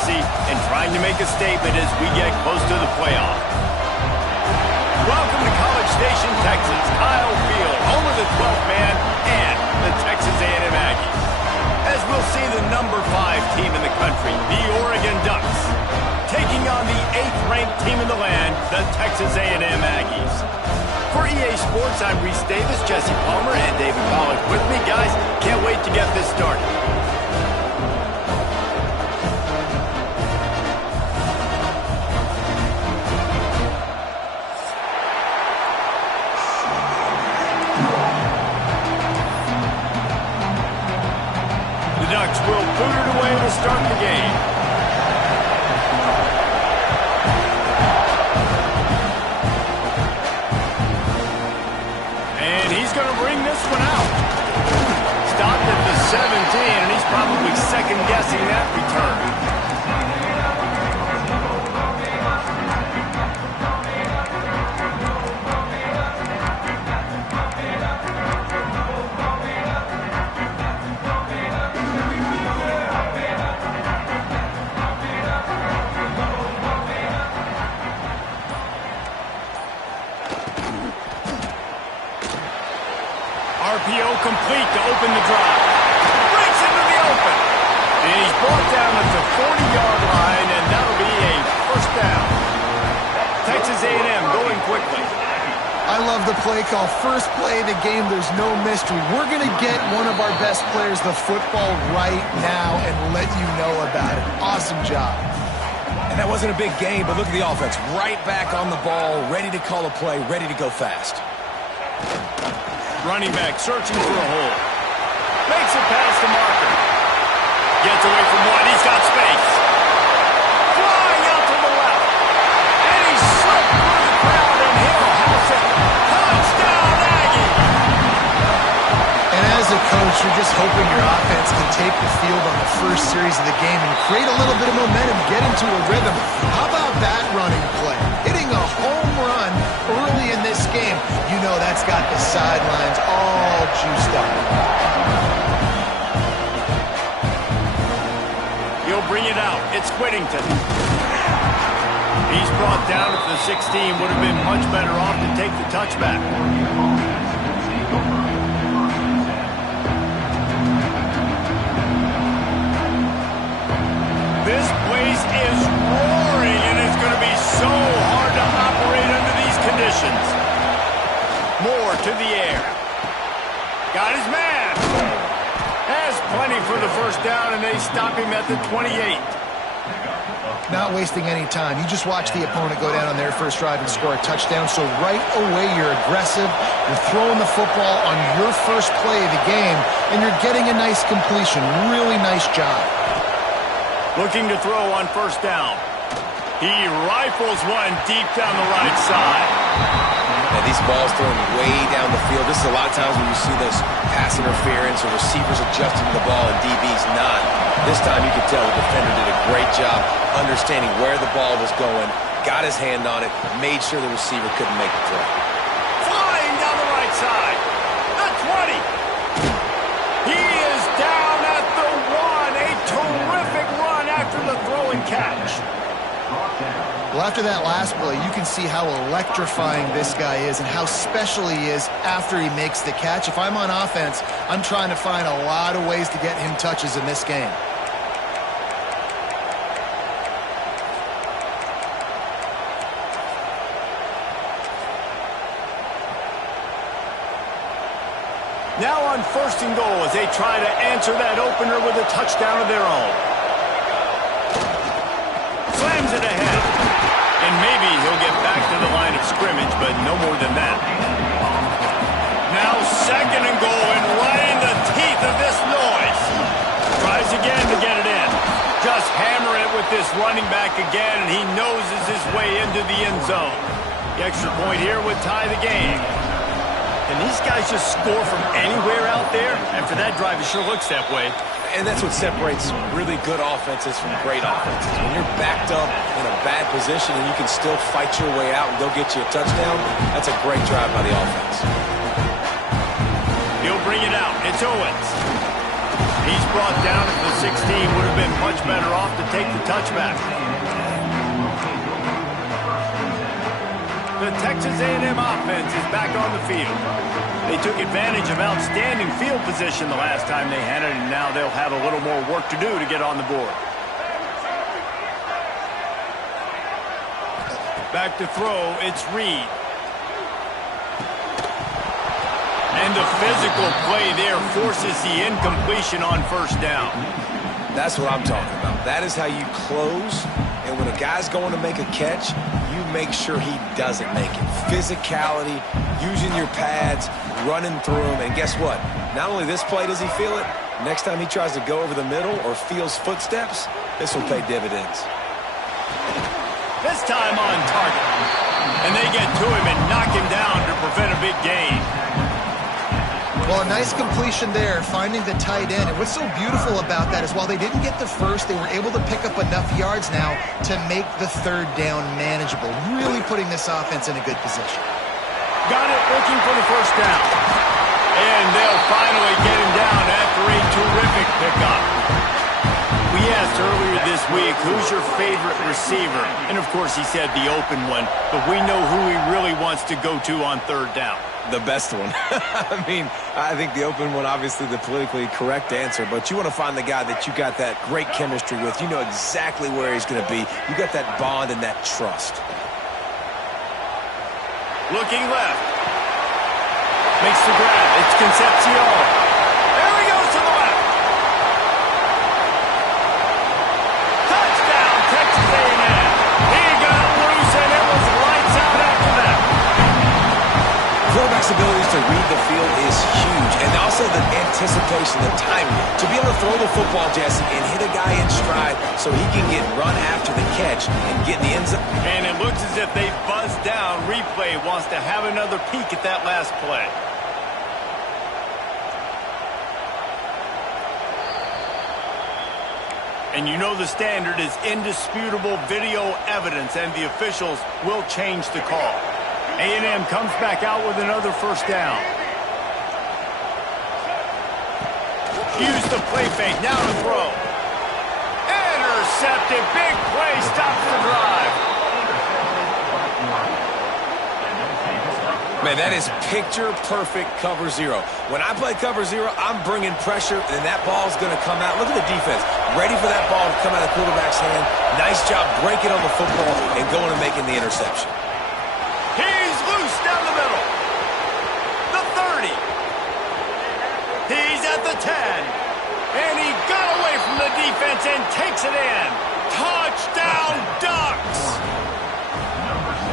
urgency and trying to make a statement as we get close to the playoff. Welcome to College Station, Texas, Kyle Field, home of the 12th man and the Texas A&M Aggies. As we'll see the number 5 team in the country, the Oregon Ducks, taking on the 8th-ranked team in the land, the Texas A&M Aggies. For EA Sports, I'm Reese Davis, Jesse Palmer, and David Pollack with me. Guys, can't wait to get this started. The Ducks will boot it away to start the game. Stopped at the 17, and he's probably second-guessing that return. RPO complete to open the drive. Breaks into the open. And he's brought down at the 40-yard line, and that'll be a first down. Texas A&M going quickly. I love the play call. First play of the game, there's no mystery. We're going to get one of our best players the football right now and let you know about it. Awesome job. And that wasn't a big game, but look at the offense. Right back on the ball, ready to call a play, ready to go fast. Running back searching for a hole. Makes it past the marker. Gets away from one. He's got space. Flying out to the left. And he slipped through the crowd, and he'll house it. Touchdown, Aggie! And as a coach, you're just hoping your offense can take the field on the first series of the game and create a little bit of momentum, get into a rhythm. How about that running play? Hitting a home run early in this game. You know that's got the sidelines all juiced up. He'll bring it out. It's Whittington. He's brought down at the 16. Would have been much better off to take the touchback. This place is roaring, and it's going to be so hard to operate under these conditions. Moore to the air. Got his man. Has plenty for the first down, and they stop him at the 28. Not wasting any time. You just watch the opponent go down on their first drive and score a touchdown. So right away, you're aggressive. You're throwing the football on your first play of the game, and you're getting a nice completion. Really nice job. Looking to throw on first down. He rifles one deep down the right side. And these balls thrown way down the field. This is a lot of times when you see this pass interference or receivers adjusting the ball and DB's not. This time you can tell the defender did a great job understanding where the ball was going, got his hand on it, made sure the receiver couldn't make the throw. Flying down the right side. The 20. He is down at the 1. A terrific run after the throw and catch. Well, after that last play, you can see how electrifying this guy is and how special he is after he makes the catch. If I'm on offense, I'm trying to find a lot of ways to get him touches in this game. Now on first and goal as they try to answer that opener with a touchdown of their own. Slams it ahead. And maybe he'll get back to the line of scrimmage, but no more than that. Now second and goal, and right in the teeth of this noise. Tries again to get it in. Just hammer it with this running back again, and he noses his way into the end zone. The extra point here would tie the game. Can these guys just score from anywhere out there? After that drive, it sure looks that way. And that's what separates really good offenses from great offenses. When you're backed up in a bad position and you can still fight your way out and go get you a touchdown, that's a great drive by the offense. He'll bring it out. It's Owens. He's brought down at the 16. Would have been much better off to take the touchback. The Texas A&M offense is back on the field. They took advantage of outstanding field position the last time they had it, and now they'll have a little more work to do to get on the board. Back to throw, it's Reed. And the physical play there forces the incompletion on first down. That's what I'm talking about. That is how you close. And when a guy's going to make a catch, you make sure he doesn't make it. Physicality, using your pads, running through them. And guess what? Not only this play does he feel it, next time he tries to go over the middle or feels footsteps, this will pay dividends. This time on target. And they get to him and knock him down to prevent a big gain. Well, a nice completion there, finding the tight end. And what's so beautiful about that is while they didn't get the first, they were able to pick up enough yards now to make the third down manageable. Really putting this offense in a good position. Got it, looking for the first down. And they'll finally get him down after a terrific pickup. We asked earlier this week, who's your favorite receiver? And, of course, he said the open one. But we know who he really wants to go to on third down. The best one. I mean, I think the open one, obviously the politically correct answer, but you want to find the guy that you got that great chemistry with. You know exactly where he's going to be. You got that bond and that trust. Looking left. Makes the grab. It's Concepcion. There he goes to the left. Touchdown, Texas A&M. He got loose, and it was lights out after that. Quarterback's abilities to read the field is huge, and also the anticipation, the timing. To be able to throw the football, Jesse, and hit a guy in stride so he can get run after the catch and get in the end zone. And it looks as if they buzzed down. Replay wants to have another peek at that last play. And you know the standard is indisputable video evidence, and the officials will change the call. A&M comes back out with another first down. Use the play fake, now to throw. Intercepted, big play, stops the drive. Man, that is picture-perfect cover zero. When I play cover zero, I'm bringing pressure, and that ball's going to come out. Look at the defense. Ready for that ball to come out of the quarterback's hand. Nice job breaking on the football and going and making the interception. He's loose down the middle. The 30. He's at the 10. And he got away from the defense and takes it in. Touchdown, Ducks!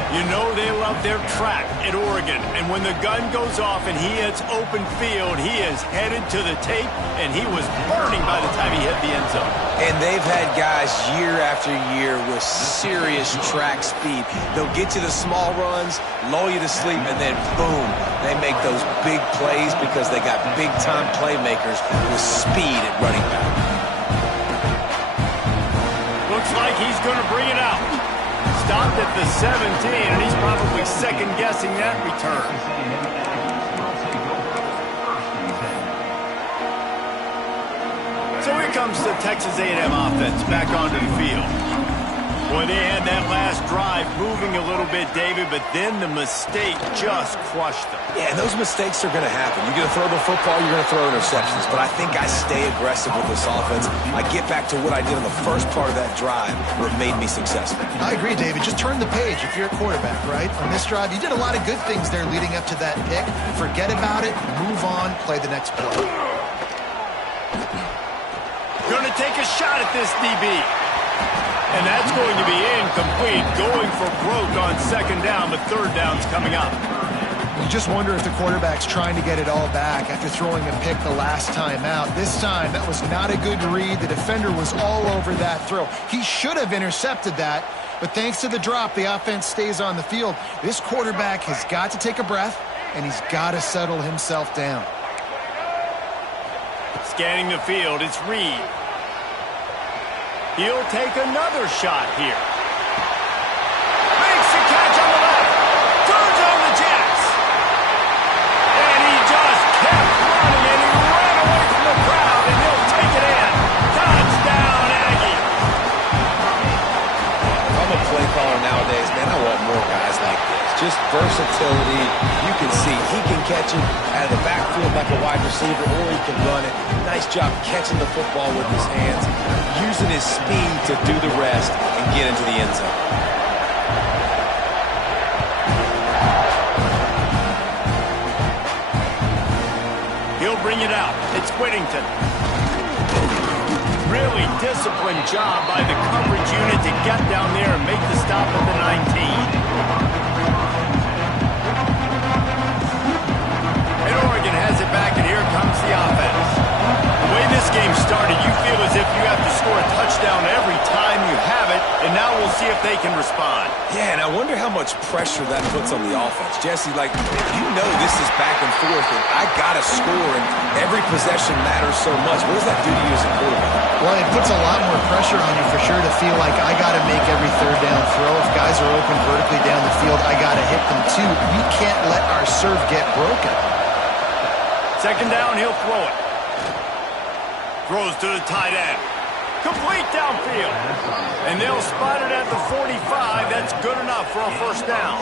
You know they love their track at Oregon. And when the gun goes off and he hits open field, he is headed to the tape, and he was burning by the time he hit the end zone. And they've had guys year after year with serious track speed. They'll get you the small runs, lull you to sleep, and then boom, they make those big plays because they got big-time playmakers with speed at running back. Looks like he's going to bring it out. Stopped at the 17, and he's probably second-guessing that return. So here comes the Texas A&M offense back onto the field. Boy, they had that last drive moving a little bit, David, but then the mistake just crushed them. Yeah, and those mistakes are going to happen. You're going to throw the football, you're going to throw interceptions. But I think I stay aggressive with this offense. I get back to what I did in the first part of that drive where it made me successful. I agree, David. Just turn the page if you're a quarterback, right? On this drive, you did a lot of good things there leading up to that pick. Forget about it, move on, play the next play. Going to take a shot at this DB. And that's going to be incomplete. Going for broke on second down, but third down's coming up. You just wonder if the quarterback's trying to get it all back after throwing a pick the last time out. This time, that was not a good read. The defender was all over that throw. He should have intercepted that, but thanks to the drop, the offense stays on the field. This quarterback has got to take a breath, and he's got to settle himself down. Scanning the field, it's Reed. He'll take another shot here. Makes the catch on the left. Turns on the Jets. And he just kept running, and he ran away from the crowd, and he'll take just versatility. You can see he can catch it out of the backfield like a wide receiver, or he can run it. Nice job catching the football with his hands, using his speed to do the rest and get into the end zone. He'll bring it out. It's Whittington. Really disciplined job by the coverage unit to get down there and make the stop at the 19. And Oregon has it back, and here comes the offense. The way this game started, you feel as if you have to score a touchdown every time you have it, and now we'll see if they can respond. Yeah, and I wonder how much pressure that puts on the offense. Jesse, like, you know this is back and forth, and I got to score, and every possession matters so much. What does that do to you as a quarterback? Well, it puts a lot more pressure on you for sure to feel like I got to make every third down throw. If guys are open vertically down the field, I got to hit them too. We can't let our serve get broken. Second down, he'll throw it. Throws to the tight end. Complete downfield. And they'll spot it at the 45. That's good enough for a first down.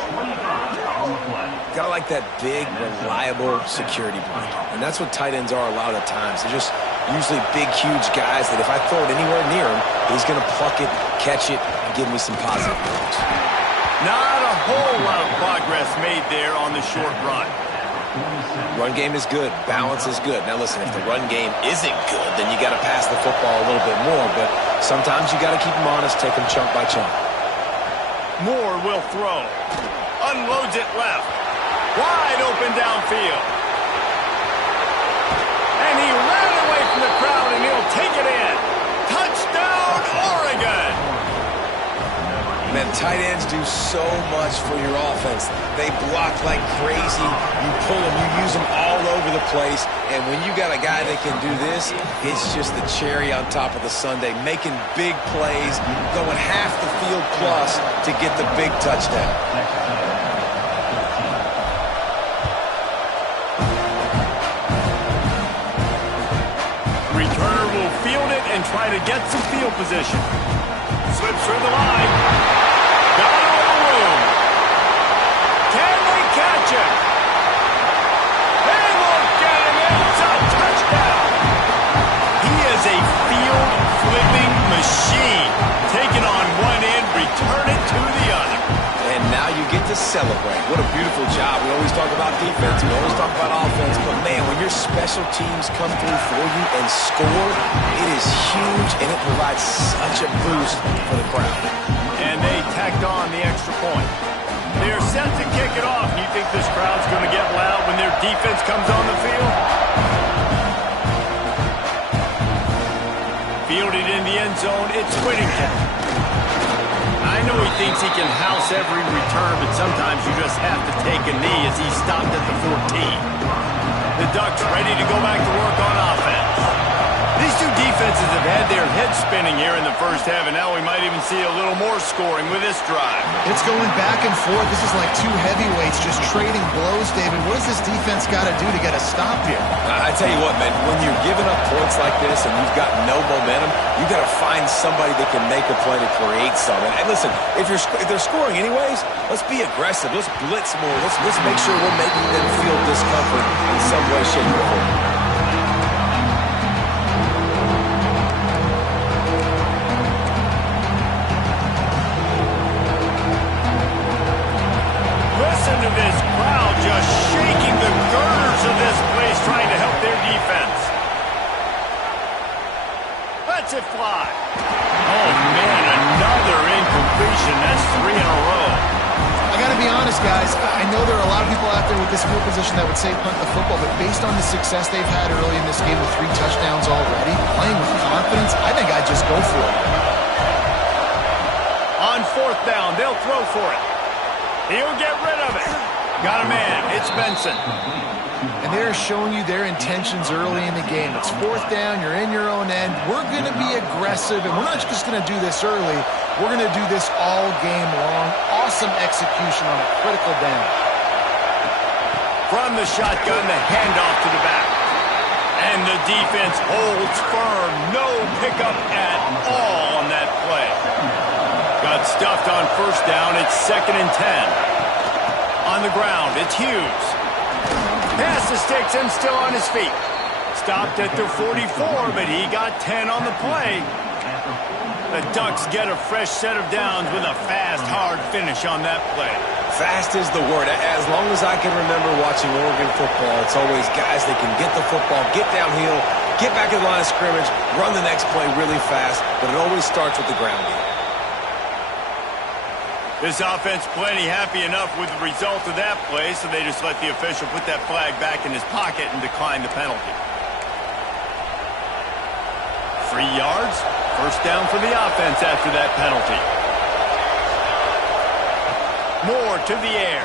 Gotta like that big, reliable security blanket. And that's what tight ends are a lot of the times. They're just usually big, huge guys that if I throw it anywhere near him, he's going to pluck it, catch it, and give me some positive points. Not a whole lot of progress made there on the short run. Run game is good. Balance is good. Now listen, if the run game isn't good, then you got to pass the football a little bit more. But sometimes you got to keep them honest, take them chunk by chunk. Moore will throw. Unloads it left. Wide open downfield. And he ran away from the crowd, and he'll take it in. Touchdown, Oregon! Man, tight ends do so much for your offense. They block like crazy. You pull them, you use them all over the place. And when you got a guy that can do this, it's just the cherry on top of the sundae, making big plays, going half the field plus to get the big touchdown. Returner will field it and try to get some field position. Slips through the line. Got a little room. Can they catch him? They look at him. It's a touchdown. He is a field-flipping machine. Take it on one end, return it to the other. And now you get to celebrate. What a beautiful job. We always talk about defense. We always talk about offense. But, man, when your special teams come through for you and score, it is huge, and it provides such a boost for the crowd. And they tacked on the extra point. They're set to kick it off. You think this crowd's going to get loud when their defense comes on the field? Fielded in the end zone, it's Whittington. I know he thinks he can house every return, but sometimes you just have to take a knee as he stopped at the 14. The Ducks ready to go back to work on offense. These two defenses have had their heads spinning here in the first half, and now we might even see a little more scoring with this drive. It's going back and forth. This is like two heavyweights just trading blows, David. What does this defense got to do to get a stop here? I tell you what, man, when you're giving up points like this and you've got no momentum, you got to find somebody that can make a play to create something. And listen, if they're scoring anyways, let's be aggressive. Let's blitz more. Let's make sure we're making them feel discomfort in some way, shape, or form. Listen to this crowd just shaking the girders of this place, trying to help their defense. Lets it fly. Oh, man, another incompletion. That's 3 in a row. I got to be honest, guys. I know there are a lot of people out there with this field position that would say punt the football, but based on the success they've had early in this game with 3 touchdowns already, playing with confidence, I think I'd just go for it. On 4th down, they'll throw for it. He'll get rid of it. Got a man. It's Benson. And they're showing you their intentions early in the game. It's 4th down. You're in your own end. We're going to be aggressive, and we're not just going to do this early. We're going to do this all game long. Awesome execution on a critical down. From the shotgun, the handoff to the back. And the defense holds firm. No pickup at all on that play. Got stuffed on 1st down. It's 2nd and 10. On the ground, it's Hughes. Past the sticks and still on his feet. Stopped at the 44, but he got 10 on the play. The Ducks get a fresh set of downs with a fast, hard finish on that play. Fast is the word. As long as I can remember watching Oregon football, it's always guys that can get the football, get downhill, get back in the line of scrimmage, run the next play really fast, but it always starts with the ground game. This offense plenty happy enough with the result of that play, so they just let the official put that flag back in his pocket and decline the penalty. 3 yards, first down for the offense after that penalty. Moore to the air,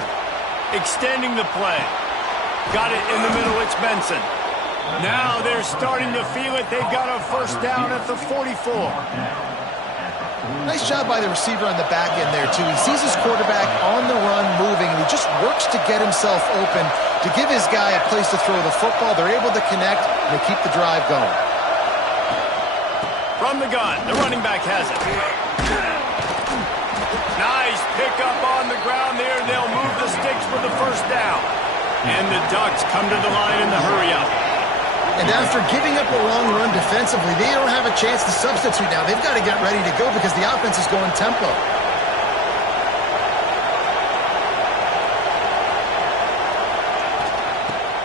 extending the play. Got it in the middle, it's Benson. Now they're starting to feel it. They've got a first down at the 44. Nice job by the receiver on the back end there, too. He sees his quarterback on the run moving, and he just works to get himself open to give his guy a place to throw the football. They're able to connect, and they keep the drive going. From the gun, the running back has it. Nice pickup on the ground there. They'll move the sticks for the first down. And the Ducks come to the line in the hurry-up. And after giving up a long run defensively, they don't have a chance to substitute now. They've got to get ready to go because the offense is going tempo.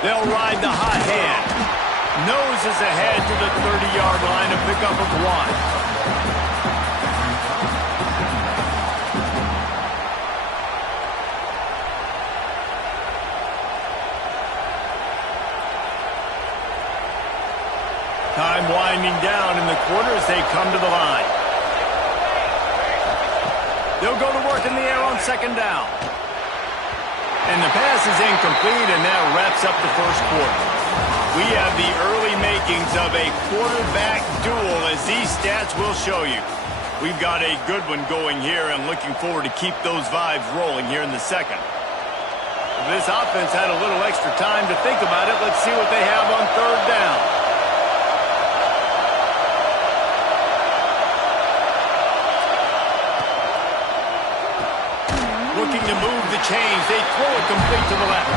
They'll ride the hot hand. Noses ahead to the 30-yard line, a pickup of 1. Time winding down in the quarter as they come to the line. They'll go to work in the air on second down. And the pass is incomplete, and that wraps up the first quarter. We have the early makings of a quarterback duel, as these stats will show you. We've got a good one going here, and looking forward to keep those vibes rolling here in the second. If this offense had a little extra time to think about it, let's see what they have on third down. Looking to move the chains. They throw it complete to the left.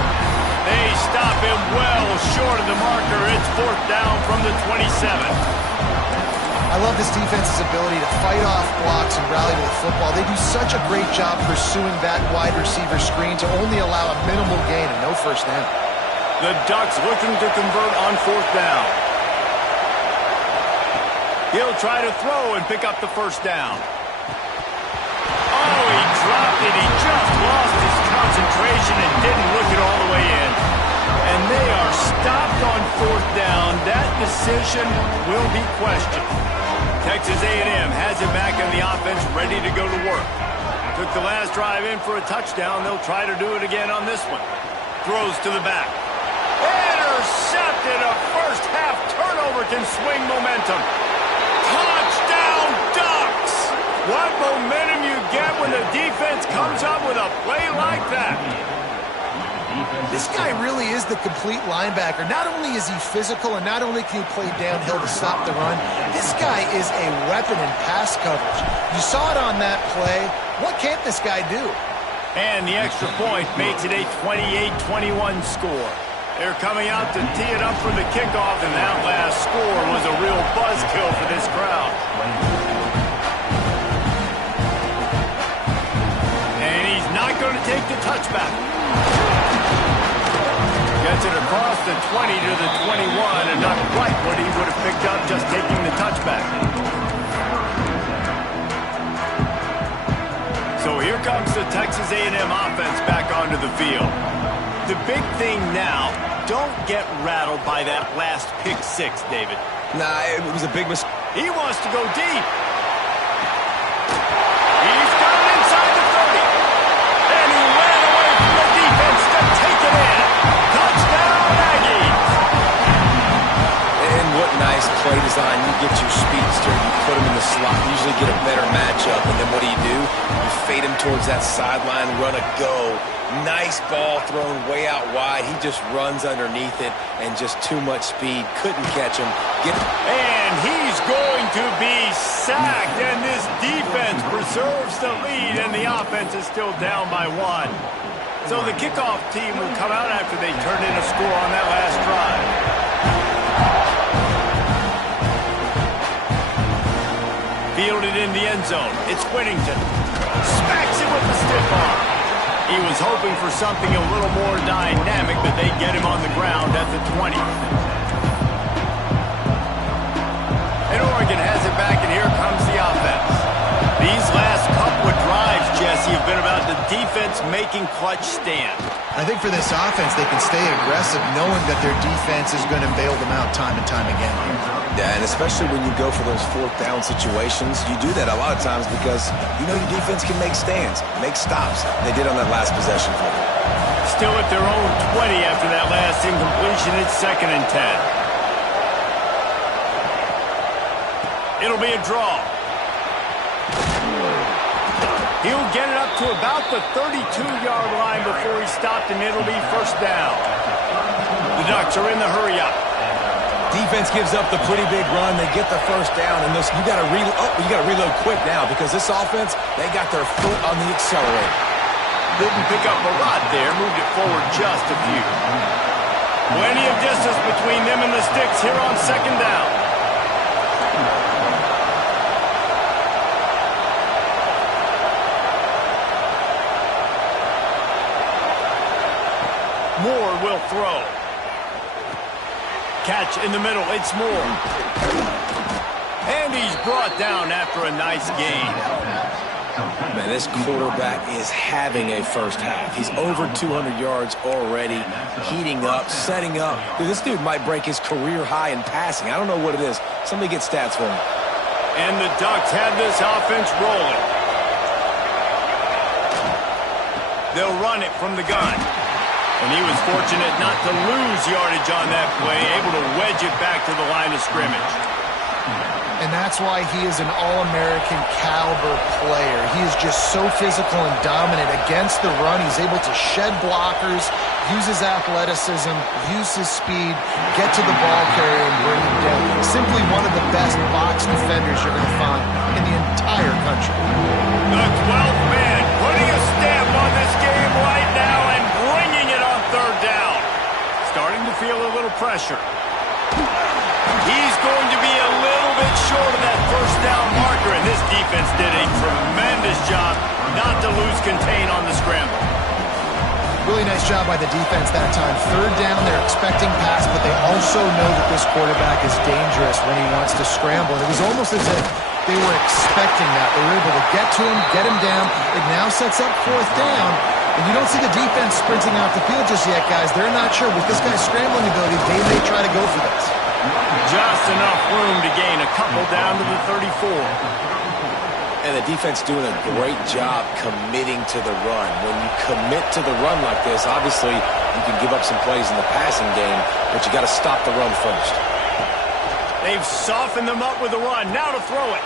They stop him well short of the marker. It's fourth down from the 27. I love this defense's ability to fight off blocks and rally to the football. They do such a great job pursuing that wide receiver screen to only allow a minimal gain and no first down. The Ducks looking to convert on fourth down. He'll try to throw and pick up the first down. Oh, he dropped it. He just lost his concentration and didn't look it all the way in. And they are stopped on fourth down. That decision will be questioned. Texas A&M has it back in the offense, ready to go to work. Took the last drive in for a touchdown. They'll try to do it again on this one. Throws to the back. Intercepted. A first-half turnover can swing momentum. Touchdown, Ducks! What momentum you get when the defense comes up with a play like that. This guy really is the complete linebacker. Not only is he physical and not only can he play downhill to stop the run, this guy is a weapon in pass coverage. You saw it on that play. What can't this guy do? And the extra point makes it a 28-21 score. They're coming out to tee it up for the kickoff, and that last score was a real buzzkill for this crowd. And he's not going to take the touchback. Gets it across the 20 to the 21, and not quite what he would have picked up just taking the touchback. So here comes the Texas A&M offense back onto the field. The big thing now, don't get rattled by that last pick six, David. Nah, it was a big mistake. He wants to go deep. He's got it inside the 30. And he ran away from the defense to take it in. Touchdown, Aggies. And what nice play design. You get your speedster, you put him in the slot, usually get a better matchup, and then what do? You fade him towards that sideline, run a go. Nice ball thrown way out wide. He just runs underneath it and just too much speed. Couldn't catch him. And he's going to be sacked, and this defense preserves the lead, and the offense is still down by 1. So the kickoff team will come out after they turn in a score on that last drive. Fielded in the end zone. It's Whittington. Smacks it with the stiff arm. He was hoping for something a little more dynamic, but they get him on the ground at the 20. And Oregon has it back, and here comes the offense. These last couple of drives, Jesse, have been about the defense making clutch stand. I think for this offense, they can stay aggressive knowing that their defense is going to bail them out time and time again. Yeah, and especially when you go for those fourth down situations, you do that a lot of times because you know your defense can make stands, make stops. They did on that last possession for them. Still at their own 20 after that last incompletion. It's 2nd and 10. It'll be a draw. He'll get it up to about the 32-yard line before he stopped, and it'll be 1st down. The Ducks are in the hurry-up. Defense gives up the pretty big run. They get the 1st down, and you got to reload quick now because this offense, they got their foot on the accelerator. Didn't pick up a lot there, moved it forward just a few. Plenty of distance between them and the sticks here on 2nd down. Moore will throw. Catch in the middle. It's Moore. And he's brought down after a nice gain. Man, this quarterback is having a first half. He's over 200 yards already, heating up, setting up. Dude, this dude might break his career high in passing. I don't know what it is. Somebody get stats for him. And the Ducks have this offense rolling. They'll run it from the gun. And he was fortunate not to lose yardage on that play, able to wedge it back to the line of scrimmage. And that's why he is an All-American caliber player. He is just so physical and dominant against the run. He's able to shed blockers, use his athleticism, use his speed, get to the ball carrier and bring him down. Simply one of the best box defenders you're going to find in the entire country. The 12th man putting a stamp on this game right now and bringing it on 3rd down. Starting to feel a little pressure. He's going to be a little bit short of that 1st down marker, and this defense did a tremendous job not to lose contain on the scramble. Really nice job by the defense that time. 3rd down, they're expecting pass, but they also know that this quarterback is dangerous when he wants to scramble. And it was almost as if they were expecting that. They were able to get to him, get him down. It now sets up 4th down. And you don't see the defense sprinting off the field just yet, guys. They're not sure. With this guy's scrambling ability, they may try to go for this. Just enough room to gain a couple down to the 34. And the defense doing a great job committing to the run. When you commit to the run like this, obviously you can give up some plays in the passing game, but you got to stop the run first. They've softened them up with the run. Now to throw it.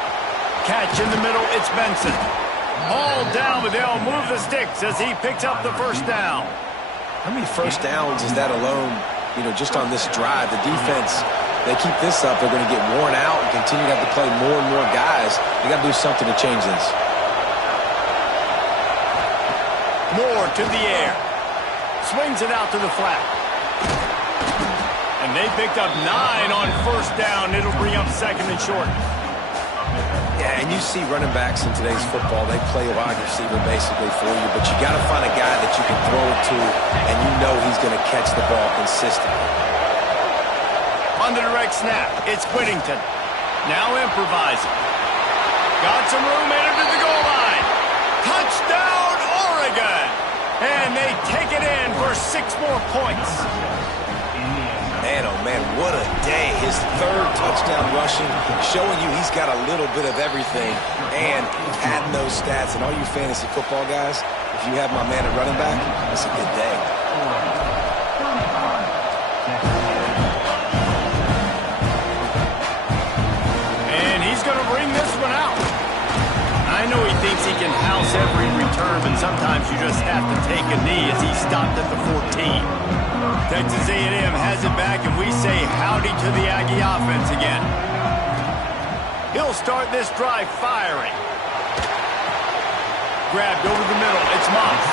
Catch in the middle. It's Benson. All down, but they'll move the sticks as he picks up the 1st down. How many 1st downs is that alone, just on this drive? The defense, they keep this up, they're going to get worn out and continue to have to play more and more guys. They got to do something to change this. Moore to the air. Swings it out to the flat. And they picked up 9 on 1st down. It'll bring up 2nd and short. Yeah, and you see running backs in today's football, they play a wide receiver basically for you, but you got to find a guy that you can throw it to, and you know he's going to catch the ball consistently. On the direct snap, it's Whittington. Now improvising. Got some room, entered to the goal line. Touchdown, Oregon! And they take it in for 6 more points. Man, oh man, what a day. His 3rd touchdown rushing, showing you he's got a little bit of everything and adding those stats. And all you fantasy football guys, if you have my man at running back, that's a good day. And he's going to bring this one out. I know he thinks he can house every return, but sometimes you just have to take a knee as he stopped at the 14. Texas A&M has it back, and we say howdy to the Aggie offense again. He'll start this drive firing. Grabbed over the middle. It's Moss.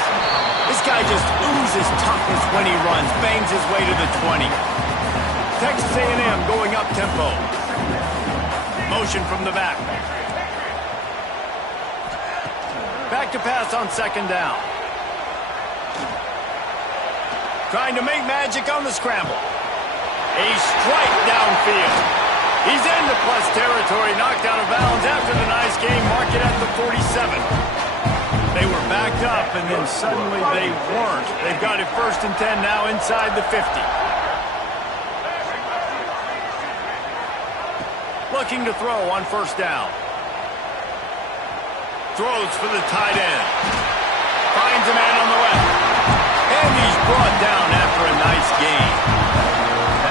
Is This guy just oozes toughness when he runs, bangs his way to the 20. Texas A&M going up tempo. Motion from the back. Back to pass on second down. Trying to make magic on the scramble. A strike downfield. He's into plus territory, knocked out of bounds after the nice game. Mark it at the 47. They were backed up, and then suddenly they weren't. They've got it 1st and 10 now inside the 50. Looking to throw on 1st down. Throws for the tight end. Finds a man on the left. And he's brought down after a nice gain.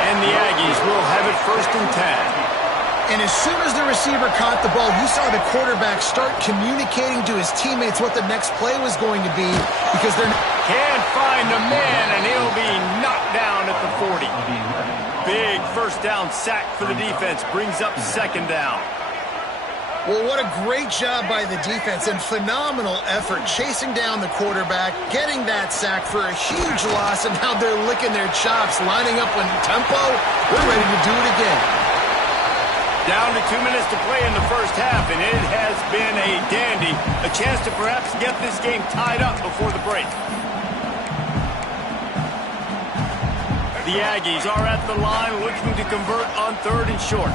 And the Aggies will have it 1st and 10. And as soon as the receiver caught the ball, you saw the quarterback start communicating to his teammates what the next play was going to be because they're... Can't find a man, and he'll be knocked down at the 40. Big 1st down sack for the defense. Brings up 2nd down. Well, what a great job by the defense and phenomenal effort chasing down the quarterback, getting that sack for a huge loss, and now they're licking their chops, lining up in tempo. They're ready to do it again. Down to 2 minutes to play in the 1st half, and it has been a dandy. A chance to perhaps get this game tied up before the break. The Aggies are at the line looking to convert on 3rd and short.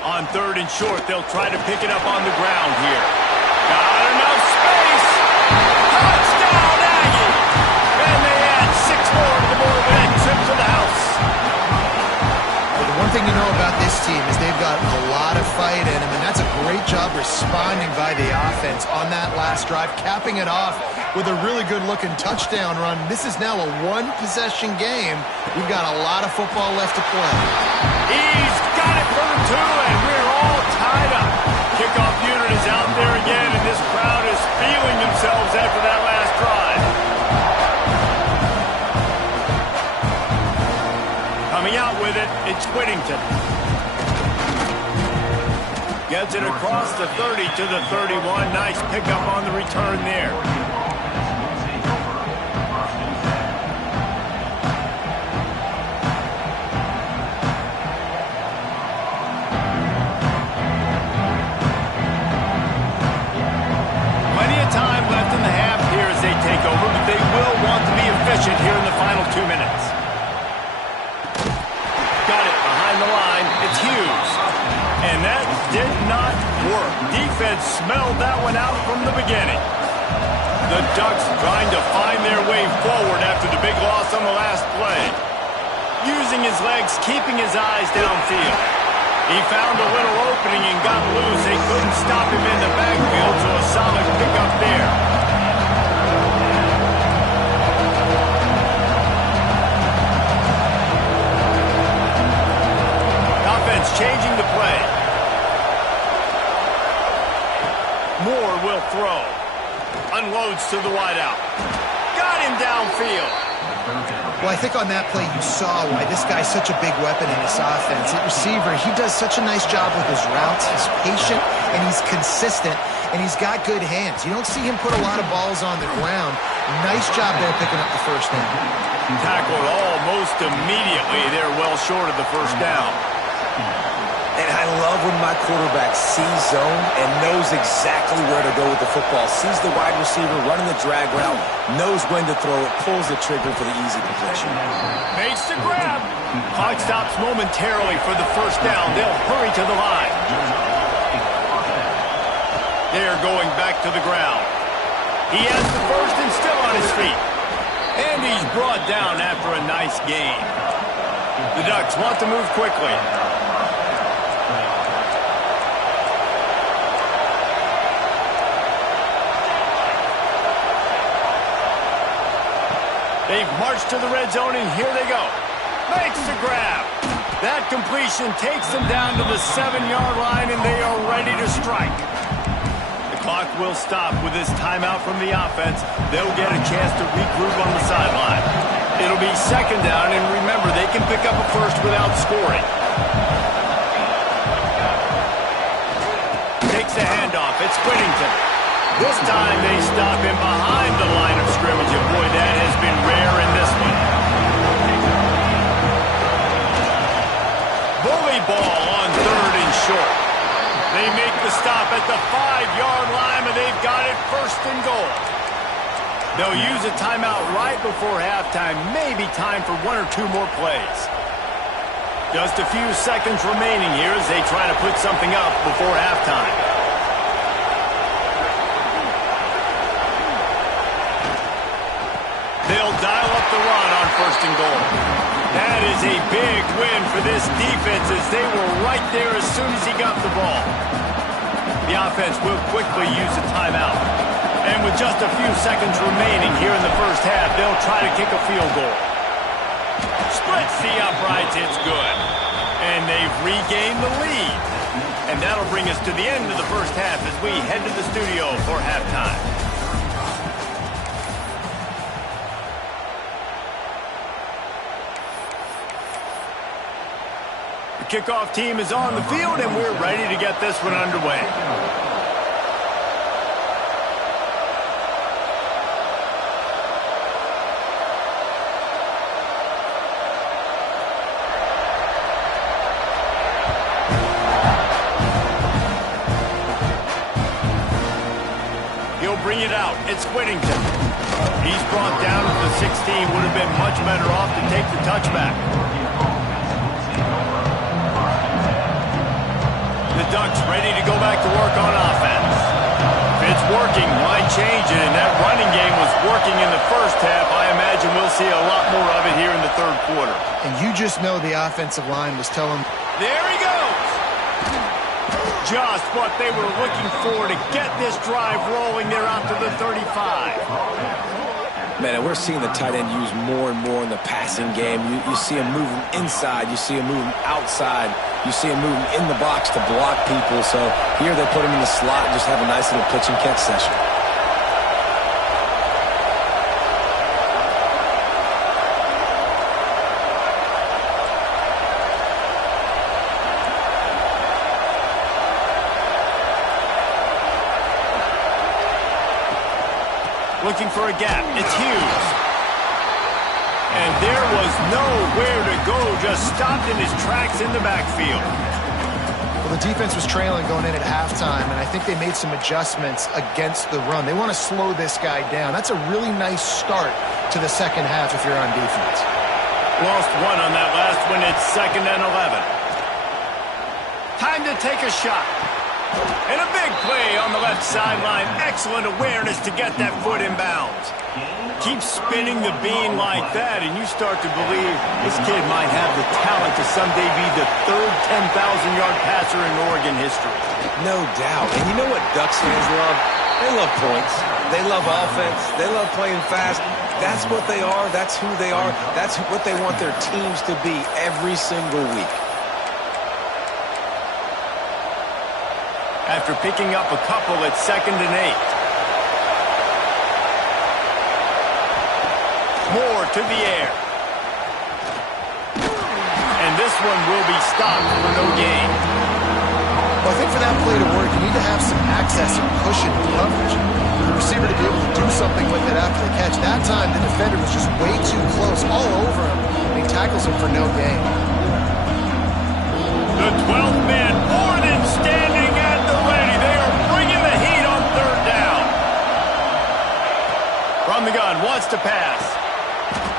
On 3rd and short, they'll try to pick it up on the ground here. Got enough space. Touchdown, Aggie! And they add 6 more to the board with that trip to the house. Well, the one thing you know about this team is they've got a lot of fight in them, and that's a great job responding by the offense on that last drive, capping it off with a really good-looking touchdown run. This is now a 1-possession game. We've got a lot of football left to play. He's got it for the 2, and we're all tied up. Kickoff unit is out there again, and this crowd is feeling themselves after that last drive. Coming out with it, it's Whittington. Gets it across the 30 to the 31. Nice pickup on the return there. Here in the final 2 minutes. Got it behind the line. It's Hughes. And that did not work. Defense smelled that one out from the beginning. The Ducks trying to find their way forward after the big loss on the last play. Using his legs, keeping his eyes downfield. He found a little opening and got loose. They couldn't stop him in the backfield, so a solid pickup there. Changing the play. Moore will throw. Unloads to the wideout. Got him downfield. Well, I think on that play you saw why this guy's such a big weapon in this offense. At receiver, he does such a nice job with his routes. He's patient, and he's consistent, and he's got good hands. You don't see him put a lot of balls on the ground. Nice job there picking up the 1st down. Tackled almost immediately. They're well short of the 1st down. And I love when my quarterback sees zone and knows exactly where to go with the football. Sees the wide receiver running the drag route, knows when to throw it, pulls the trigger for the easy completion. Makes the grab. Clock stops momentarily for the 1st down. They'll hurry to the line. They're going back to the ground. He has the 1st and still on his feet. And he's brought down after a nice gain. The Ducks want to move quickly. They've marched to the red zone, and here they go. Makes the grab. That completion takes them down to the 7-yard line, and they are ready to strike. The clock will stop with this timeout from the offense. They'll get a chance to regroup on the sideline. It'll be 2nd down, and remember, they can pick up a 1st without scoring. Takes the handoff. It's Whittington. This time they stop him behind the line of scrimmage, and boy, that has been rare in this one. Bully ball on 3rd and short. They make the stop at the 5-yard line, and they've got it 1st and goal. They'll use a timeout right before halftime, maybe time for 1 or 2 more plays. Just a few seconds remaining here as they try to put something up before halftime. They'll dial up the run on 1st and goal. That is a big win for this defense as they were right there as soon as he got the ball. The offense will quickly use a timeout. And with just a few seconds remaining here in the first half, they'll try to kick a field goal. Splits the uprights, it's good. And they've regained the lead. And that'll bring us to the end of the first half as we head to the studio for halftime. The kickoff team is on the field, and we're ready to get this one underway. He'll bring it out. It's Whittington. He's brought down to the 16. Would have been much better off to take the touchback. The Ducks ready to go back to work on offense. If it's working, why change it? And that running game was working in the first half. I imagine we'll see a lot more of it here in the 3rd quarter. And you just know the offensive line was telling... There he goes! Just what they were looking for to get this drive rolling. They're out to the 35. Man, and we're seeing the tight end used more and more in the passing game. You see him moving inside. You see him moving outside. You see him moving in the box to block people. So here they put him in the slot and just have a nice little pitch and catch session. Looking for a gap. It's Hughes. And there was nowhere to go. Just stopped in his tracks in the backfield. Well, the defense was trailing going in at halftime, and I think they made some adjustments against the run. They want to slow this guy down. That's a really nice start to the second half if you're on defense. Lost one on that last one. It's 2nd and 11. Time to take a shot. And a big play on the left sideline. Excellent awareness to get that foot in bounds. Keep spinning the bean like that, and you start to believe this kid might have the talent to someday be the 3rd 10,000-yard passer in Oregon history. No doubt. And you know what Ducks fans love? They love points. They love offense. They love playing fast. That's what they are. That's who they are. That's what they want their teams to be every single week. After picking up a couple, it's 2nd and 8. Moore to the air. And this one will be stopped for no gain. Well, I think for that play to work, you need to have some access and cushion coverage. For the receiver to be able to do something with it after the catch. That time, the defender was just way too close, all over him, and he tackles him for no gain. The 12th man, more than standing at the ready. They are bringing the heat on 3rd down. From the gun, wants to pass.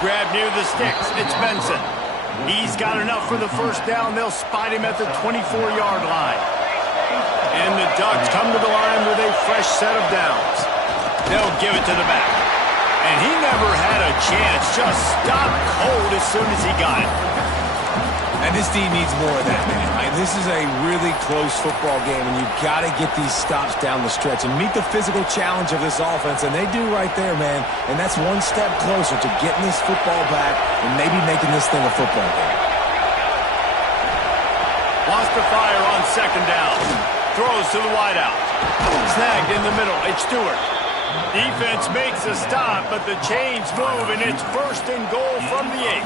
Grab near the sticks. It's Benson. He's got enough for the 1st down. They'll spot him at the 24-yard line. And the Ducks come to the line with a fresh set of downs. They'll give it to the back. And he never had a chance. Just stopped cold as soon as he got it. And this team needs more of that, man. This is a really close football game, and you've got to get these stops down the stretch and meet the physical challenge of this offense, and they do right there, man. And that's one step closer to getting this football back and maybe making this thing a football game. Wants to fire on 2nd down. Throws to the wideout. Snagged in the middle. It's Stewart. Defense makes a stop, but the chains move, and it's 1st and goal from the 8.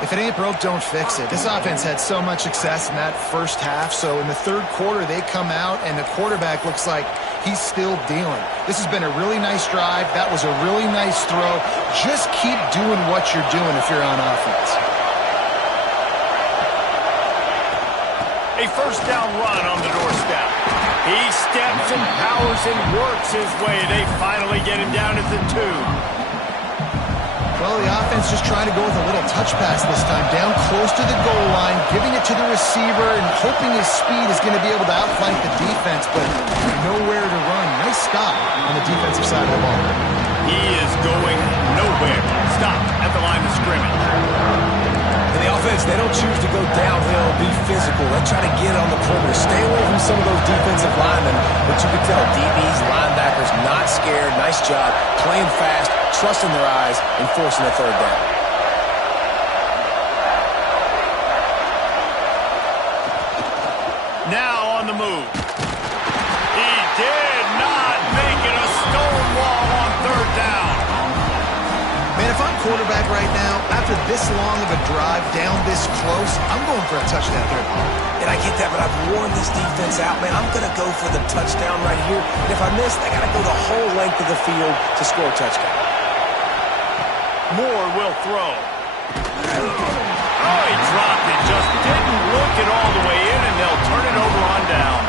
If it ain't broke, don't fix it. This offense had so much success in that first half, so in the third quarter, they come out, and the quarterback looks like he's still dealing. This has been a really nice drive. That was a really nice throw. Just keep doing what you're doing if you're on offense. A first down run on the doorstep. He steps and powers and works his way. They finally get him down at the 2. Well, the offense just trying to go with a little touch pass this time, down close to the goal line, giving it to the receiver and hoping his speed is going to be able to outflank the defense, but nowhere to run. Nice stop on the defensive side of the ball. He is going nowhere. Stop at the line of scrimmage. And the offense, they don't choose to go downhill, be physical. They try to get on the perimeter, stay away from some of those defensive linemen. But you can tell DBs, linebackers, not scared. Nice job, playing fast, trusting their eyes, and forcing a third down. Now on the move. He did not make it a stone wall on third down. Man, if I'm quarterback right now, after this long of a drive down this close, I'm going for a touchdown here. And I get that, but I've worn this defense out, man. I'm going to go for the touchdown right here. And if I miss, I got to go the whole length of the field to score a touchdown. Moore will throw. Oh, he dropped it. Just didn't look it all the way in, and they'll turn it over on downs.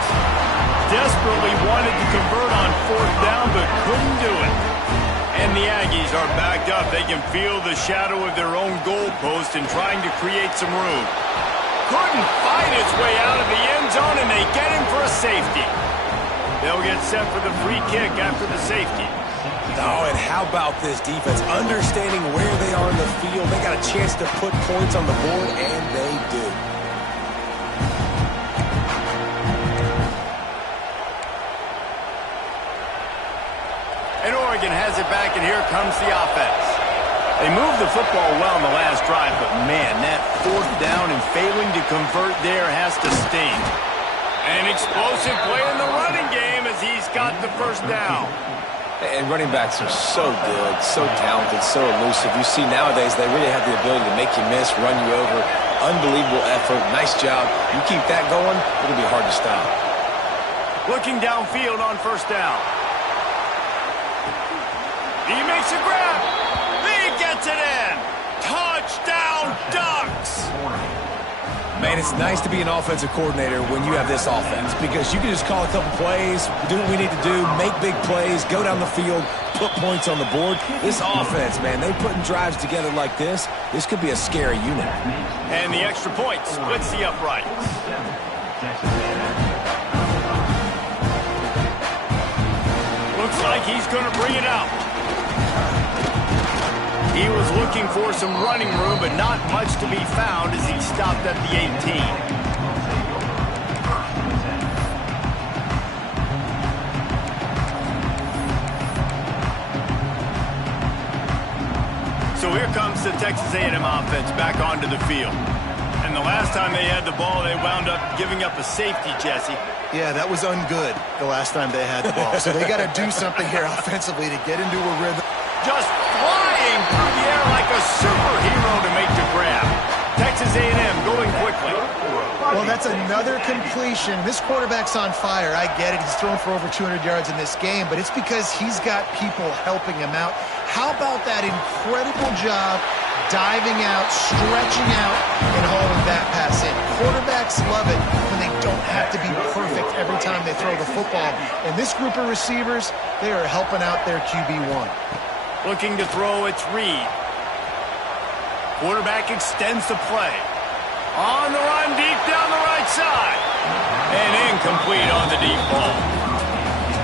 Desperately wanted to convert on fourth down, but couldn't do it. And the Aggies are backed up. They can feel the shadow of their own goalpost and trying to create some room. Couldn't fight his way out of the end zone, and they get him for a safety. They'll get set for the free kick after the safety. Oh, and how about this defense? Understanding where they are in the field. They got a chance to put points on the board, and they do. And Oregon has it back, and here comes the offense. They moved the football well in the last drive, but man, that fourth down and failing to convert there has to sting. An explosive play in the running game as he's got the first down. And running backs are so good, so talented, so elusive. You see nowadays they really have the ability to make you miss, run you over. Unbelievable effort. Nice job. You keep that going, it'll be hard to stop. Looking downfield on first down. He makes a grab. He gets it in. Touchdown, Ducks. Man, it's nice to be an offensive coordinator when you have this offense because you can just call a couple plays, do what we need to do, make big plays, go down the field, put points on the board. This offense, man, they putting drives together like this. This could be a scary unit. And the extra point splits the uprights. Looks like he's going to bring it out. He was looking for some running room, but not much to be found as he stopped at the 18. So here comes the Texas A&M offense back onto the field. And the last time they had the ball, they wound up giving up a safety, Jesse. Yeah, that was ungood the last time they had the ball. So they got to do something here offensively to get into a rhythm. Just flying through the air like a superhero to make the grab. Texas A&M going quickly. Well, that's another completion. This quarterback's on fire. I get it. He's thrown for over 200 yards in this game, but it's because he's got people helping him out. How about that incredible job diving out, stretching out, and hauling that pass in? Quarterbacks love it when they don't have to be perfect every time they throw the football. And this group of receivers, they are helping out their QB1. Looking to throw, it's Reed. Quarterback extends the play. On the run, deep down the right side. And incomplete on the deep ball.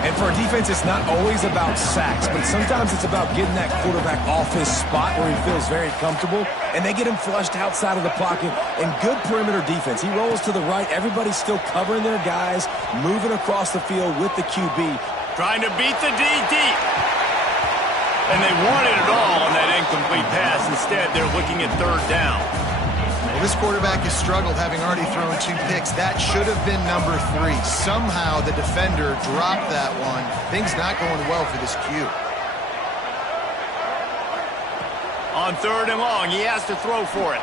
And for a defense, it's not always about sacks, but sometimes it's about getting that quarterback off his spot where he feels very comfortable, and they get him flushed outside of the pocket. And good perimeter defense. He rolls to the right. Everybody's still covering their guys, moving across the field with the QB. Trying to beat the D deep. And they wanted it all on that incomplete pass. Instead, they're looking at third down. Well, this quarterback has struggled, having already thrown 2 picks. That should have been number 3. Somehow the defender dropped that one. Things not going well for this Q. On third and long, he has to throw for it.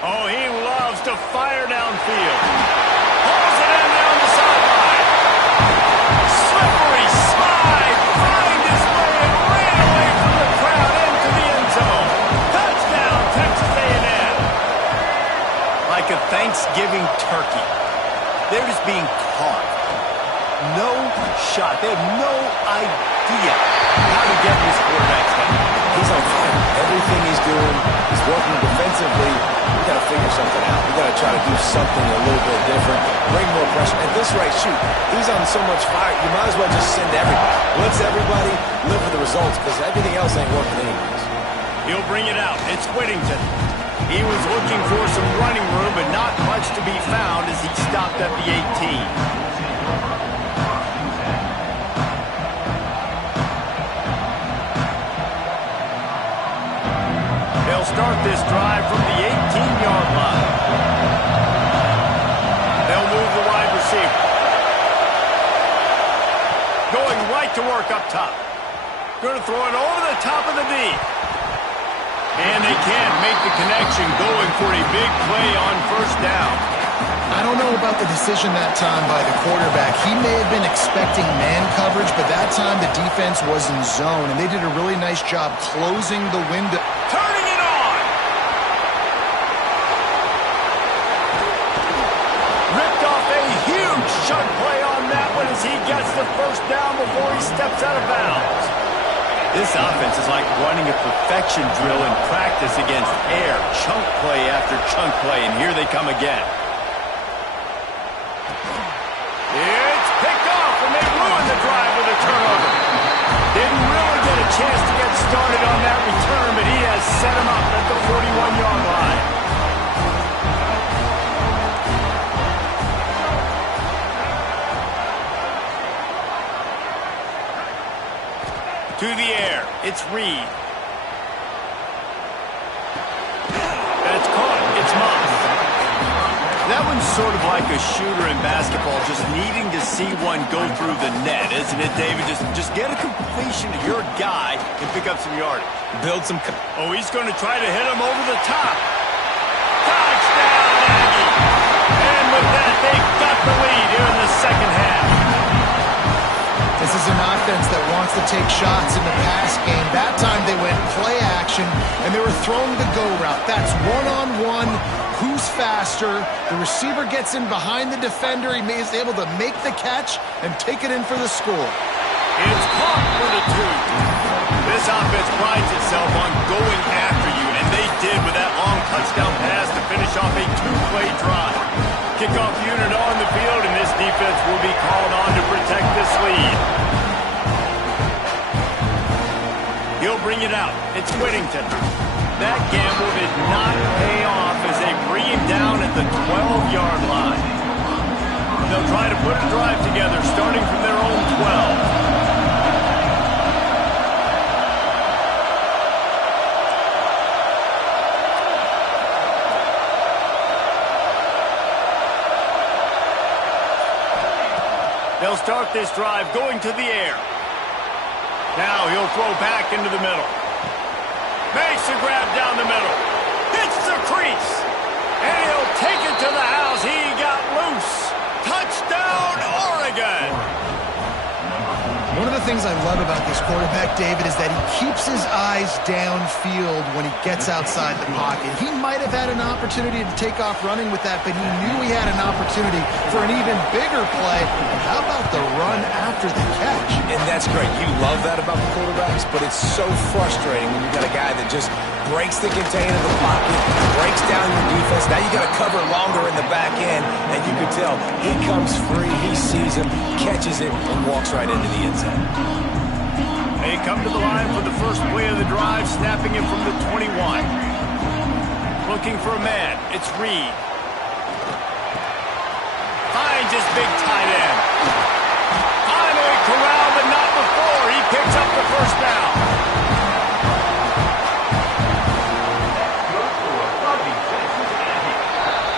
Oh, he loves to fire downfield. Pulls it in down the sideline. Slippery slide. Find his way and ran away from the crowd into the end zone. Touchdown, Texas A&M. Like a Thanksgiving turkey. They're just being caught. No shot. They have no idea how to get this quarterback's head. He's on fire. Everything he's doing is working defensively. We got to figure something out. We got to try to do something a little bit different. Bring more pressure. At this rate, shoot, he's on so much fire. You might as well just send everybody. Blitz everybody. Live for the results because everything else ain't working anyways. He'll bring it out. It's Whittington. He was looking for some running room, but not much to be found as he stopped at the 18. They'll start this drive from the 18-yard line. They'll move the wide receiver. Going right to work up top. Going to throw it over the top of the D. And they can't make the connection, going for a big play on first down. I don't know about the decision that time by the quarterback. He may have been expecting man coverage, but that time the defense was in zone, and they did a really nice job closing the window. Turning it on! Ripped off a huge chunk play on that one as he gets the first down before he steps out of bounds. This offense is like running a perfection drill in practice against air. Chunk play after chunk play, and here they come again. It's picked off, and they ruined the drive with a turnover. Didn't really get a chance to get started on that return, but he has set him up at the 41-yard line. To the air, it's Reed. That's caught, it's Moss. That one's sort of like a shooter in basketball, just needing to see one go through the net, isn't it, David? Just get a completion to your guy and pick up some yardage. Build some... Oh, he's going to try to hit him over the top. Touchdown, Aggie! And with that, they've got the lead here in the second half. This is an offense that wants to take shots in the pass game. That time they went play action, and they were throwing the go route. That's one-on-one. Who's faster? The receiver gets in behind the defender. He is able to make the catch and take it in for the score. It's caught for the two. This offense prides itself on going after you, and they did with that long touchdown pass to finish off a two-play drive. Kickoff unit on the field, and this defense will be called on to protect this lead. He'll bring it out. It's Whittington. That gamble did not pay off as they bring him down at the 12-yard line. They'll try to put a drive together, starting from their own 12. They'll start this drive going to the air. Now he'll throw back into the middle. Makes a grab down the middle. Hits the crease. And he'll take it to the house. He got loose. Touchdown, Oregon. One of the things I love about this quarterback, David, is that he keeps his eyes downfield when he gets outside the pocket. He might have had an opportunity to take off running with that, but he knew he had an opportunity for an even bigger play. And how about the run after the catch? And that's great. You love that about the quarterbacks, but it's so frustrating when you got a guy that just breaks the contain of the pocket, breaks down your defense. Now you got to cover longer in the back end, and you can tell he comes free, he sees him, catches it, and walks right into the end zone. They come to the line for the first play of the drive, snapping it from the 21. Looking for a man. It's Reed. Finds his big tight end. Finally corralled, but not before. He picks up the first down.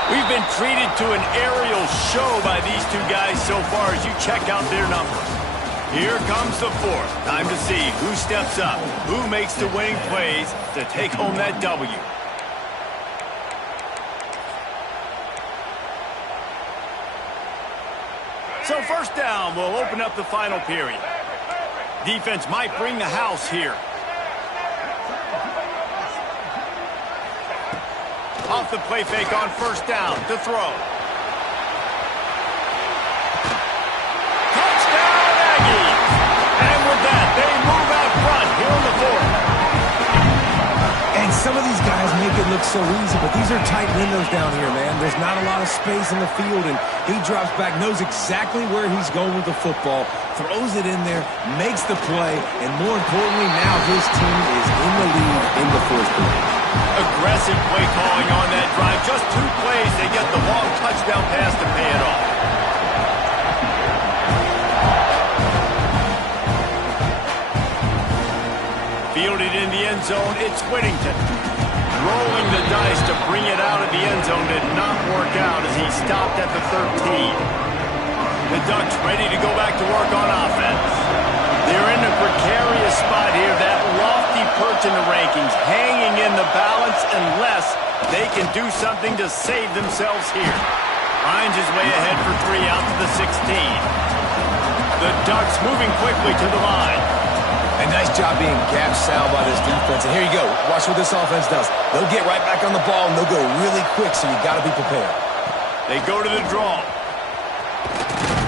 We've been treated to an aerial show by these two guys so far as you check out their numbers. Here comes the fourth. Time to see who steps up, who makes the winning plays to take home that W. So first down will open up the final period. Defense might bring the house here. Off the play fake on first down to throw. Touchdown Aggies! And with that, they move out front here in the fourth. And some of these guys make it look so easy, but these are tight windows down here, man. There's not a lot of space in the field, and he drops back, knows exactly where he's going with the football, throws it in there, makes the play, and more importantly, now his team is in the lead in the fourth quarter. Aggressive play calling on that drive. Just 2 plays, they get the long touchdown pass to pay it off. Fielded in the end zone, it's Whittington. Rolling the dice to bring it out of the end zone did not work out as he stopped at the 13. The Ducks ready to go back to work on offense. They're in a precarious spot here, that lofty perch in the rankings, hanging in the balance unless they can do something to save themselves here. Hines is way ahead for 3 out to the 16. The Ducks moving quickly to the line. A nice job being gap sound by this defense. And here you go. Watch what this offense does. They'll get right back on the ball, and they'll go really quick, so you got to be prepared. They go to the draw.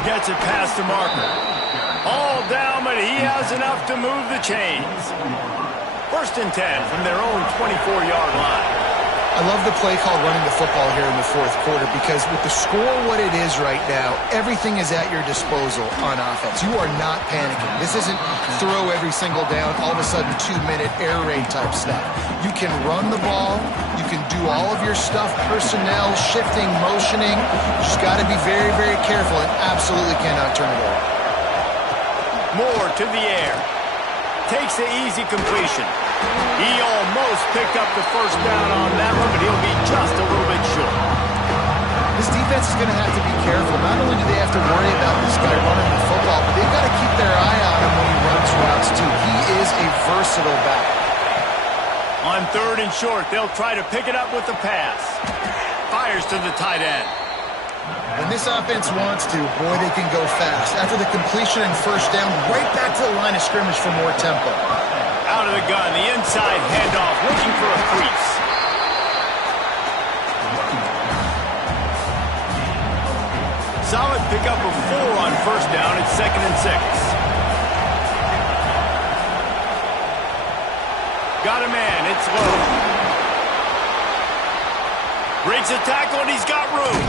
Gets it past the marker. All down, but he has enough to move the chains. First and 10 from their own 24-yard line. I love the play call running the football here in the fourth quarter because with the score what it is right now, everything is at your disposal on offense. You are not panicking. This isn't throw every single down, all of a sudden 2-minute air raid type stuff. You can run the ball. You can do all of your stuff, personnel, shifting, motioning. You just got to be very, very careful and absolutely cannot turn it over. Moore to the air. Takes the easy completion. He almost picked up the first down on that one, but he'll be just a little bit short. This defense is going to have to be careful. Not only do they have to worry about this guy running the football, but they've got to keep their eye on him when he runs routes, too. He is a versatile back. On 3rd and short, they'll try to pick it up with the pass. Fires to the tight end. When this offense wants to, boy, they can go fast. After the completion and first down, right back to the line of scrimmage for more tempo. Out of the gun, the inside handoff, looking for a crease. Solid pickup of 4 on first down. It's 2nd and 6. Got a man, it's low. Breaks a tackle and he's got room.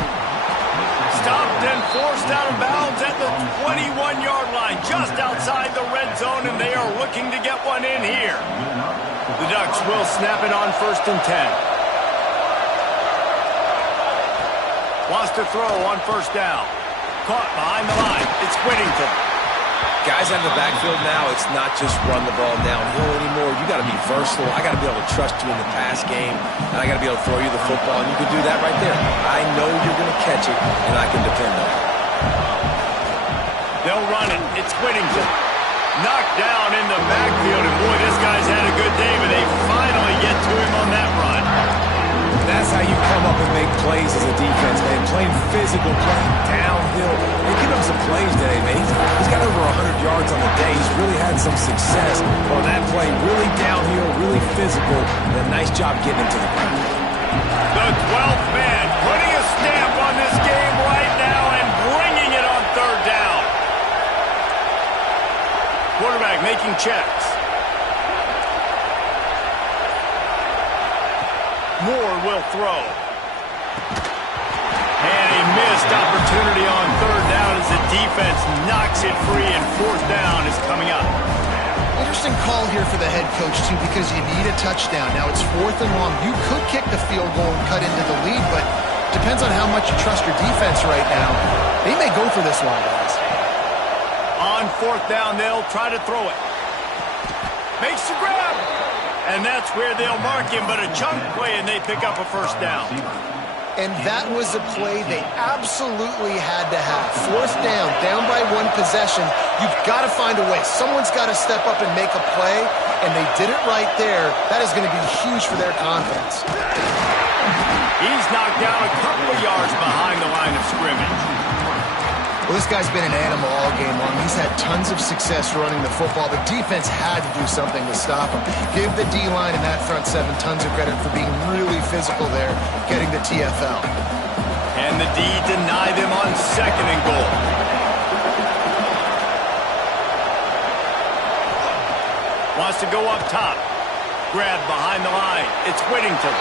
Stopped and forced out of bounds at the 21-yard line, just outside the red zone, and they are looking to get one in here. The Ducks will snap it on 1st and 10. Wants to throw on first down. Caught behind the line. It's Whittington. Guys out of the backfield now, it's not just run the ball downhill anymore. You got to be versatile. I got to be able to trust you in the pass game, and I got to be able to throw you the football, and you can do that right there. I know you're going to catch it, and I can depend on it. They'll run it. It's Whittington. Knocked down in the backfield, and boy, this guy's had a good day, but they finally get to him on that run. That's how you come up and make plays as a defense, man. Playing physical, playing downhill. They give him some plays today, man. He's got over 100 yards on the day. He's really had some success on that play. Really downhill, really physical, and a nice job getting him to the ground. The 12th man putting a stamp on this game right now and bringing it on 3rd down. Quarterback making checks. Moore will throw. And a missed opportunity on 3rd down as the defense knocks it free, and 4th down is coming up. Interesting call here for the head coach, too, because you need a touchdown. Now it's 4th and long. You could kick the field goal and cut into the lead, but depends on how much you trust your defense right now. They may go for this one, guys. On 4th down, they'll try to throw it. Makes the grab. And that's where they'll mark him, but a chunk play, and they pick up a 1st down. And that was a play they absolutely had to have. 4th down by 1 possession. You've got to find a way. Someone's got to step up and make a play, and they did it right there. That is going to be huge for their confidence. He's knocked down a couple of yards behind the line of scrimmage. Well, this guy's been an animal all game long. He's had tons of success running the football. The defense had to do something to stop him. Give the D-line and that front seven tons of credit for being really physical there, getting the TFL. And the D denied them on 2nd and goal. Wants to go up top. Grab behind the line. It's Whittington.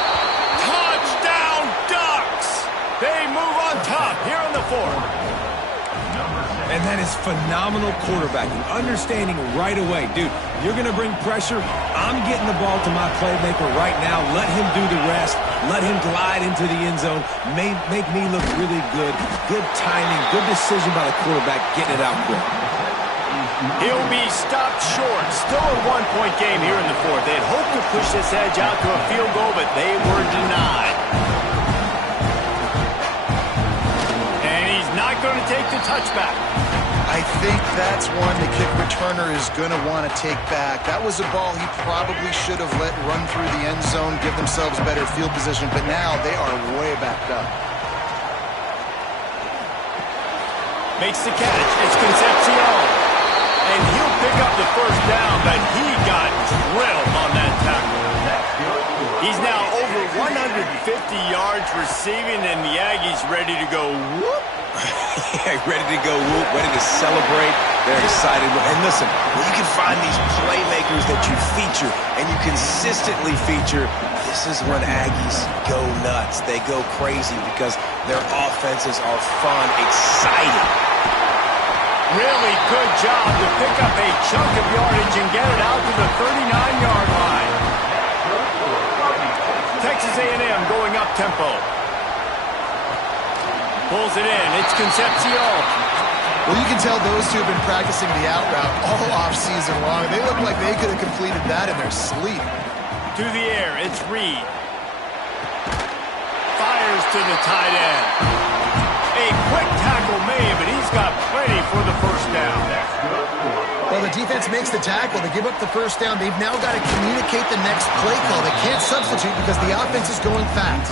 Touchdown, Ducks! They move on top here on the 4th. And that is phenomenal quarterbacking. Understanding right away. Dude, you're going to bring pressure. I'm getting the ball to my playmaker right now. Let him do the rest. Let him glide into the end zone. Make me look really good. Good timing. Good decision by the quarterback getting it out quick. He'll be stopped short. Still a one-point game here in the 4th. They had hoped to push this edge out to a field goal, but they were denied. And he's not going to take the touchback. I think that's one the kick returner is going to want to take back. That was a ball he probably should have let run through the end zone, give themselves better field position, but now they are way backed up. Makes the catch. It's Concepcion. And he'll pick up the first down, but he got drilled on that tackle. He's now over 150 yards receiving, and the Aggies ready to go whoop. Yeah, ready to go whoop, ready to celebrate. They're excited. And listen, when you can find these playmakers that you feature and you consistently feature, this is when Aggies go nuts. They go crazy because their offenses are fun, exciting. Really good job to pick up a chunk of yardage and get it out to the 39-yard line. Texas A&M going up tempo. Pulls it in. It's Concepcion. Well, you can tell those two have been practicing the out route all off-season long. They look like they could have completed that in their sleep. To the air. It's Reed. Fires to the tight end. A quick tackle made, but he's got plenty for the first down. Well, the defense makes the tackle. They give up the first down. They've now got to communicate the next play call. They can't substitute because the offense is going fast.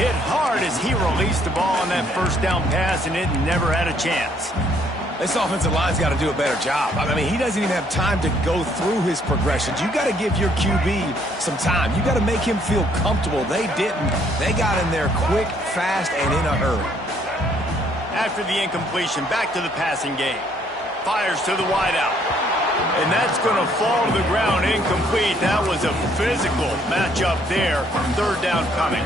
Hit hard as he released the ball on that first down pass, and it never had a chance. This offensive line's got to do a better job. I mean, he doesn't even have time to go through his progressions. You got to give your QB some time. You got to make him feel comfortable. They didn't. They got in there quick, fast, and in a hurry. After the incompletion, back to the passing game. Fires to the wideout. And that's going to fall to the ground incomplete. That was a physical matchup there. 3rd down coming.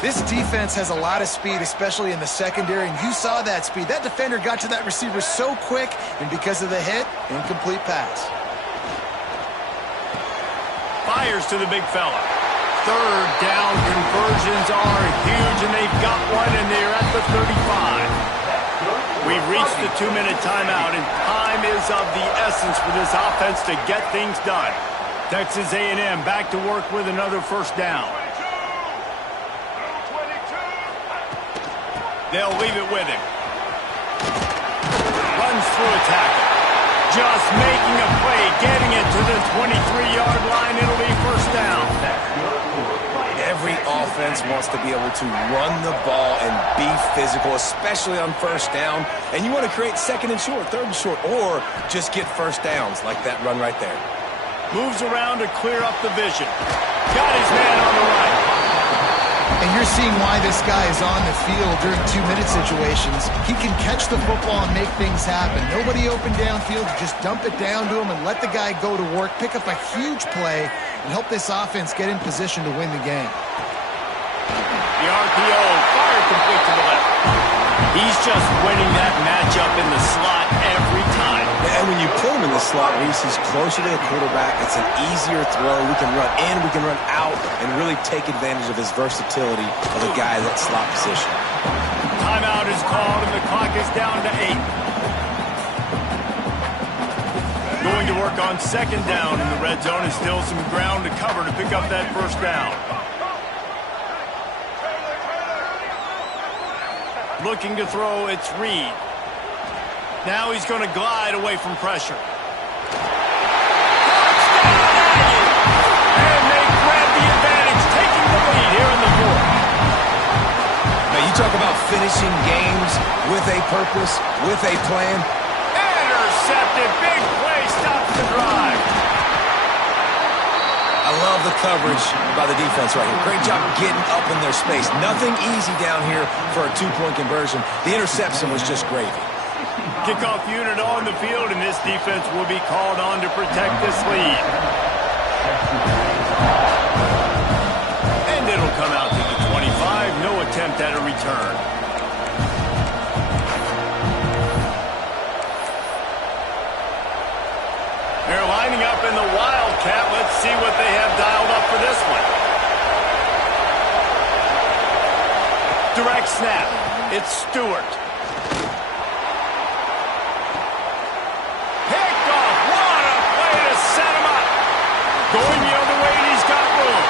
This defense has a lot of speed, especially in the secondary, and you saw that speed. That defender got to that receiver so quick, and because of the hit, incomplete pass. Fires to the big fella. 3rd down conversions are huge, and they've got one, and they're at the 35. We've reached the 2-minute timeout, and time is of the essence for this offense to get things done. Texas A&M back to work with another first down. They'll leave it with him. Runs through a tackle. Just making a play, getting it to the 23-yard line. It'll be first down. Every offense wants to be able to run the ball and be physical, especially on first down. And you want to create 2nd and short, 3rd and short, or just get first downs like that run right there. Moves around to clear up the vision. Got his man on the right. And you're seeing why this guy is on the field during 2-minute situations. He can catch the football and make things happen. Nobody open downfield. Just dump it down to him and let the guy go to work, pick up a huge play, and help this offense get in position to win the game. The RPO fired complete to the left. He's just winning that matchup in the slot every time. And when you put him in the slot, Reese, he's closer to the quarterback. It's an easier throw. We can run in, we can run out, and really take advantage of his versatility of a guy in that slot position. Timeout is called, and the clock is down to 8. Going to work on 2nd down in the red zone, and still some ground to cover to pick up that first down. Looking to throw, it's Reed. Now he's going to glide away from pressure. And they grab the advantage, taking the lead here in the 4th. Now, you talk about finishing games with a purpose, with a plan. Intercepted. Big play. Stops the drive. I love the coverage by the defense right here. Great job getting up in their space. Nothing easy down here for a two-point conversion. The interception was just gravy. Kickoff unit on the field, and this defense will be called on to protect this lead. And it'll come out to the 25. No attempt at a return. They're lining up in the Wildcat. Let's see what they have dialed up for this one. Direct snap. It's Stewart. Picked off. What a play to set him up. Going the other way, and he's got room.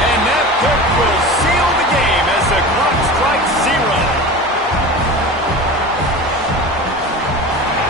And that pick will seal the game as the clock strikes 0.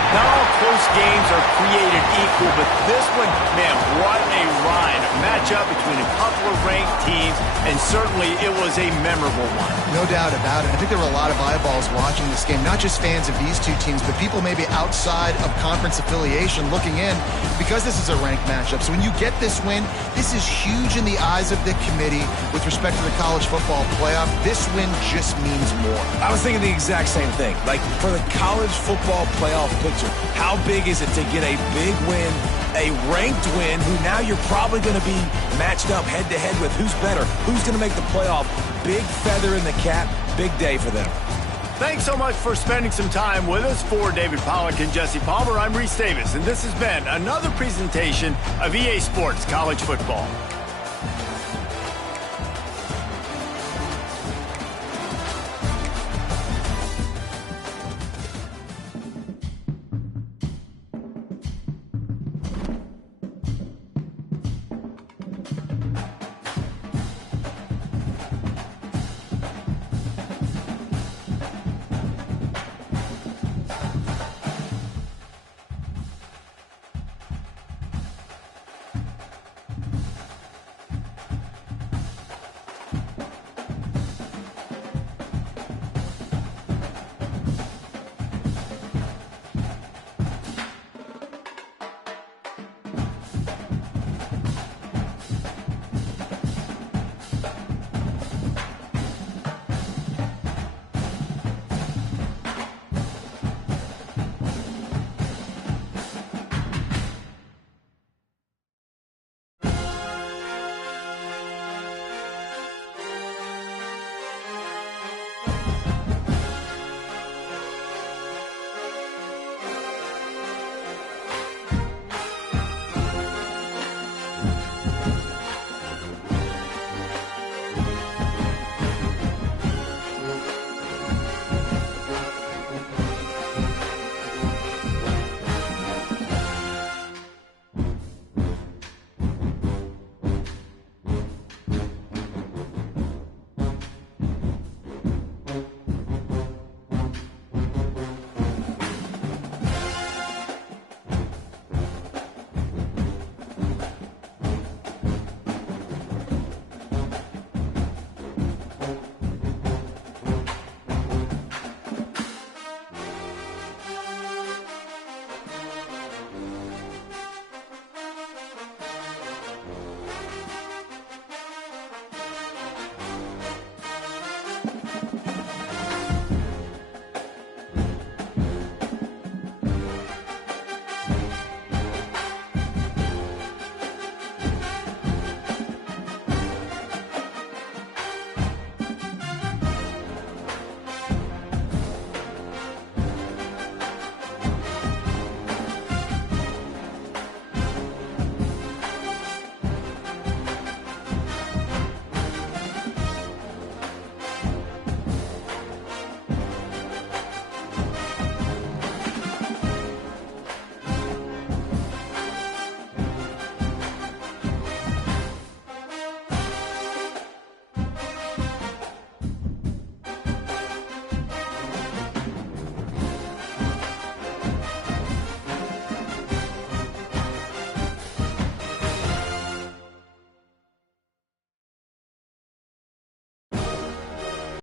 Not all close games are created equal, but this one, man, what a ride. A matchup between a couple of ranked teams, and certainly it was a memorable one. No doubt about it. I think there were a lot of eyeballs watching this game, not just fans of these two teams, but people maybe outside of conference affiliation looking in because this is a ranked matchup. So when you get this win, this is huge in the eyes of the committee with respect to the college football playoff. This win just means more. I was thinking the exact same thing. Like, for the college football playoff picture, how big is it to get a big win, a ranked win, who now you're probably going to be matched up head-to-head with who's better, who's going to make the playoff. Big feather in the cap, big day for them. Thanks so much for spending some time with us. For David Pollack and Jesse Palmer, I'm Reese Davis, and this has been another presentation of EA Sports College Football.